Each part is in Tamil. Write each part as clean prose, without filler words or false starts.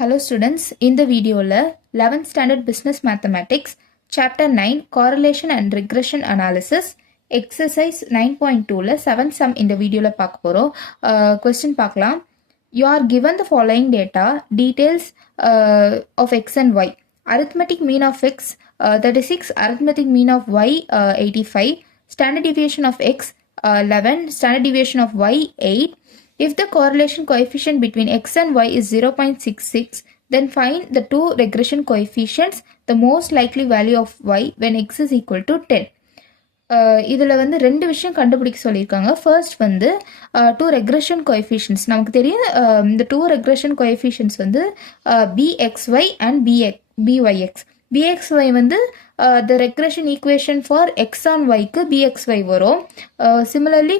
Hello students, in the video 11th standard business mathematics chapter 9 correlation and regression analysis exercise 9.2 7th sum இந்த வீடியோல பார்க்க போறோம். question பார்க்கலாம். You are given the following data details of x and y. Arithmetic mean of x 36, arithmetic mean of y 85, standard deviation of x 11, standard deviation of y 8. If the correlation coefficient between x and y is 0.66, then find the two regression coefficients, the most likely value of y when x is equal to 10. இதில் வந்து ரெண்டு விஷயம் கண்டுபிடிக்க சொல்லியிருக்காங்க. ஃபர்ஸ்ட் வந்து டூ ரெக்ரெஷன் கோஎஃபிஷியன்ட்ஸ் நமக்கு தெரியும். இந்த டூ ரெக்ரெஷன் கோஎஃபிஷியன்ட்ஸ் வந்து bxy அண்ட் byx. bxy வந்து the regression equation for x on y க்கு bxy வரும். Similarly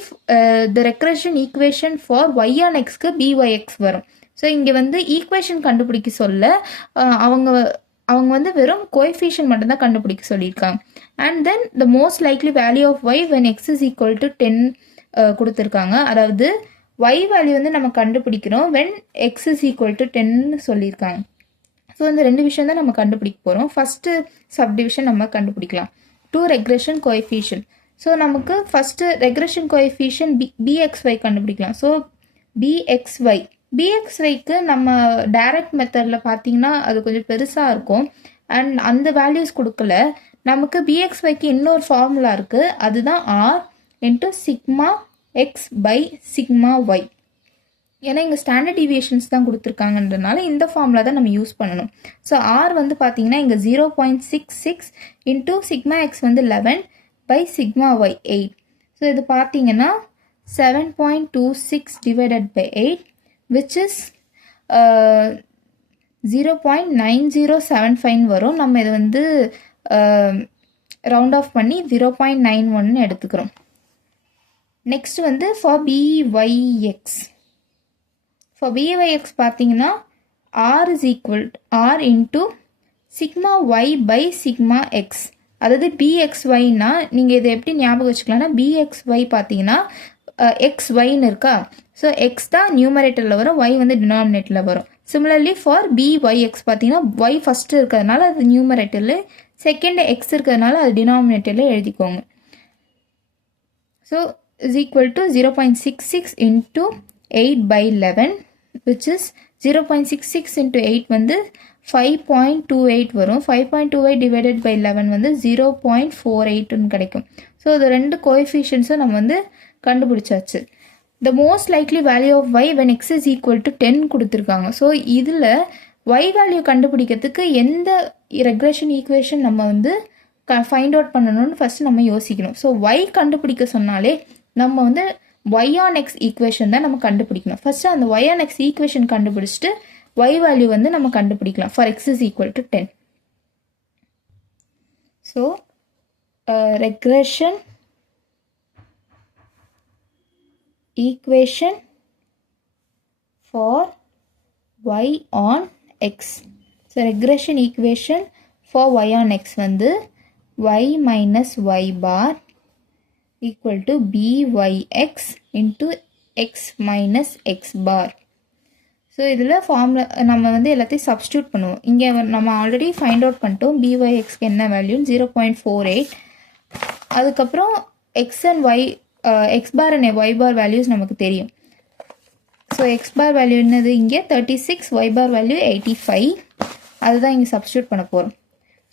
the regression equation for y on x க்கு byx வரும். ஸோ இங்கே வந்து ஈக்குவேஷன் கண்டுபிடிக்க சொல்ல அவங்க வந்து வெறும் கோஎஃபிஷியன்ட் மட்டும்தான் கண்டுபிடிக்க சொல்லியிருக்காங்க. And then the most likely value of Y when X is equal to 10 கொடுத்துருக்காங்க. அதாவது ஒய் வேல்யூ வந்து நம்ம கண்டுபிடிக்கிறோம் when X is equal to 10 சொல்லியிருக்காங்க. ஸோ இந்த ரெண்டு விஷயம் தான் நம்ம கண்டுபிடிக்க போகிறோம். ஃபஸ்ட்டு சப்டிவிஷன் நம்ம கண்டுபிடிக்கலாம். Two regression coefficient. ஸோ நமக்கு ஃபஸ்ட்டு ரெக்ரெஷன் கோஎஃபிஷியன்ட் பிஎக்ஸ்ஒய் கண்டுபிடிக்கலாம். ஸோ பிஎக்ஸ்ஒய்க்கு நம்ம டைரக்ட் மெத்தடில் பார்த்தீங்கன்னா அது கொஞ்சம் பெருசாக இருக்கும். அண்ட் அந்த வேல்யூஸ் கொடுக்கல. நமக்கு பிஎக்ஸ்ஒய்க்கு இன்னொரு ஃபார்முலா இருக்குது. அதுதான் R into sigma X by sigma Y. ஏன்னா இங்கே ஸ்டாண்டர்ட் டிவியேஷன்ஸ் தான் கொடுத்துருக்காங்கன்றனால இந்த ஃபார்முலா தான் நம்ம யூஸ் பண்ணணும். ஸோ ஆர் வந்து பார்த்தீங்கன்னா இங்கே 0.66 இன்ட்டு சிக்மா எக்ஸ் வந்து 11 பை சிக்மா ஒய் 8. ஸோ இது பார்த்தீங்கன்னா 7.26 டிவைடட் பை 8 which is 0.9075 வரும். நம்ம இது வந்து ரவுண்ட் ஆஃப் பண்ணி 0.91 எடுத்துக்கிறோம். நெக்ஸ்ட் வந்து ஃபார் byx. ஃபார் byx பார்த்தீங்கன்னா r is equal to r into sigma Y by sigma X. அதாவது bxyனா நீங்கள் இதை எப்படி ஞாபகம் வச்சுக்கலாம்னா bxy பார்த்தீங்கன்னா xyன்னு இருக்கா. ஸோ எக்ஸ் தான் நியூமரேட்டரில் வரும், ஒய் வந்து டினாமினேட்டரில் வரும். சிமிலர்லி ஃபார் byx பார்த்தீங்கன்னா ஒய் ஃபஸ்ட்டு இருக்கிறதுனால அது நியூமரேட்டரில், செகண்ட் எக்ஸ் இருக்கிறதுனால அது டினாமினேட்டரில் எழுதிக்கோங்க. So is equal to 0.66 into 8 by 11 which is 0.66 into 8 வந்து 5.28 வரும். 5.28 டிவைடட் பை 11 வந்து 0.48ன்னு கிடைக்கும். ஸோ இது ரெண்டு கோஎஃபிஷியன்ஸும் நம்ம வந்து கண்டுபிடிச்சாச்சு. the most likely value of y when x is equal to 10 கொடுத்துருக்காங்க. ஸோ இதில் y வேல்யூ கண்டுபிடிக்கிறதுக்கு எந்த ரெக்ரெஷன் ஈக்குவேஷன் நம்ம வந்து ஃபைண்ட் அவுட் பண்ணணும்னு ஃபஸ்ட்டு நம்ம யோசிக்கணும். ஸோ y கண்டுபிடிக்க சொன்னாலே நம்ம வந்து y on x ஈக்குவேஷன் தான் நம்ம கண்டுபிடிக்கணும். ஃபஸ்ட்டு அந்த y on x ஈக்குவேஷன் கண்டுபிடிச்சிட்டு y வேல்யூ வந்து நம்ம கண்டுபிடிக்கலாம் for x is equal to 10. So regression equation for y on x. So regression equation for y on x வந்து y minus y bar equal to byx into x minus x bar. So இதில் ஃபார்முலா நம்ம வந்து எல்லாத்தையும் சப்ஸ்டியூட் பண்ணுவோம். இங்கே நம்ம ஆல்ரெடி ஃபைண்ட் அவுட் பண்ணிட்டோம் byxக்கு என்ன வேல்யூ 0.48. அதுக்கப்புறம் x and y X bar and Y bar values நமக்கு தெரியும். ஸோ எக்ஸ் பார் வேல்யூ என்னது இங்கே 36, ஒய் பார் வேல்யூ 85. அதுதான் இங்கே சப்ஸ்டியூட் பண்ண போகிறோம்.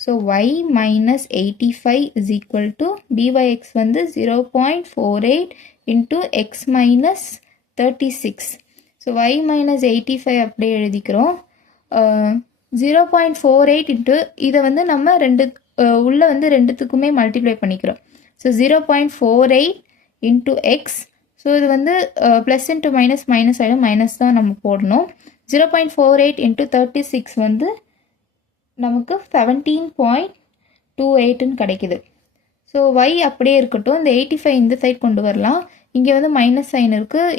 So y minus 85 is equal to byx வந்து 0.48 into x minus 36. So y minus 85 அப்படியே எழுதிக்கிறோம். 0.48 இன்ட்டு இதை வந்து நம்ம உள்ளே வந்து ரெண்டுத்துக்குமே மல்டிப்ளை பண்ணிக்கிறோம். So 0.48 into X. ஸோ இது வந்து ப்ளஸ் இன்ட்டு மைனஸ் மைனஸ் ஆகிடும், மைனஸ் தான் நம்ம போடணும். 0.48 இன்ட்டு 36 வந்து நமக்கு 17.28ன்னு கிடைக்குது. ஸோ ஒய் அப்படியே இருக்கட்டும். இந்த 85 இந்த சைட் கொண்டு வரலாம். இங்கே வந்து மைனஸ் சைன் இருக்குது.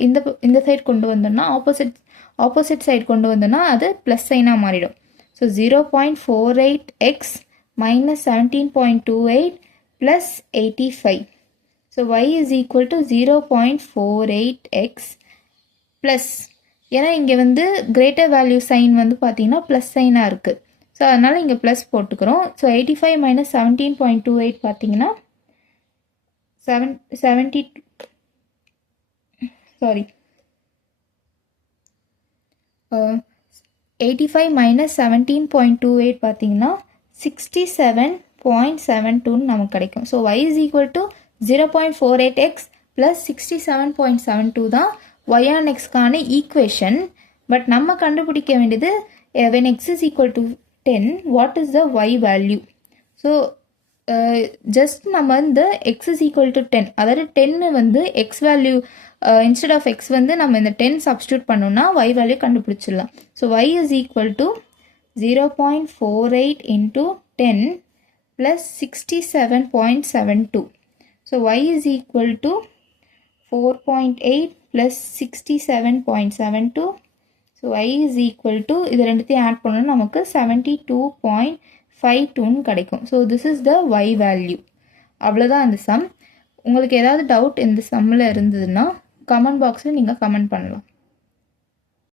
இந்த சைட் கொண்டு வந்தோம்னா ஆப்போசிட் சைட் கொண்டு வந்தோம்னா அது ப்ளஸ் சைனாக மாறிடும். So 0.48x minus 17.28 plus 85. So y is equal to 0.48x plus ஏன்னா இங்கே வந்து கிரேட்டர் வேல்யூ சைன் வந்து பார்த்தீங்கன்னா ப்ளஸ் சைனாக இருக்குது. ஸோ அதனால் இங்கே ப்ளஸ் போட்டுக்கிறோம். ஸோ 85 மைனஸ் 17.28 பார்த்தீங்கன்னா 85 மைனஸ் 17.28 பார்த்தீங்கன்னா 67.72 நமக்கு கிடைக்கும். So y is equal to 0.48x plus 67.72 தான் y on xக்கான ஈக்குவேஷன். பட் நம்ம கண்டுபிடிக்க வேண்டியது when x is equal to 10 what is the y value. So just நம்ம வந்து x is equal to 10, அதாவது 10 வந்து x value instead of x வந்து நம்ம இந்த 10 சப்ஸ்டியூட் பண்ணோம்னா y வேல்யூ கண்டுபிடிச்சிடலாம். So y is equal to 0.48 into 10 plus 67.72. So y is equal to 4.8 plus 67.72. So y is equal to இது ரெண்டுத்தையும் ஆட் பண்ணோம்னா நமக்கு 72.52 கிடைக்கும். So this is the y value. அவ்வளோதான் அந்த சம். உங்களுக்கு ஏதாவது டவுட் இந்த சம்மில் இருந்ததுன்னா கமெண்ட் பாக்ஸில் நீங்கள் கமெண்ட் பண்ணலாம்.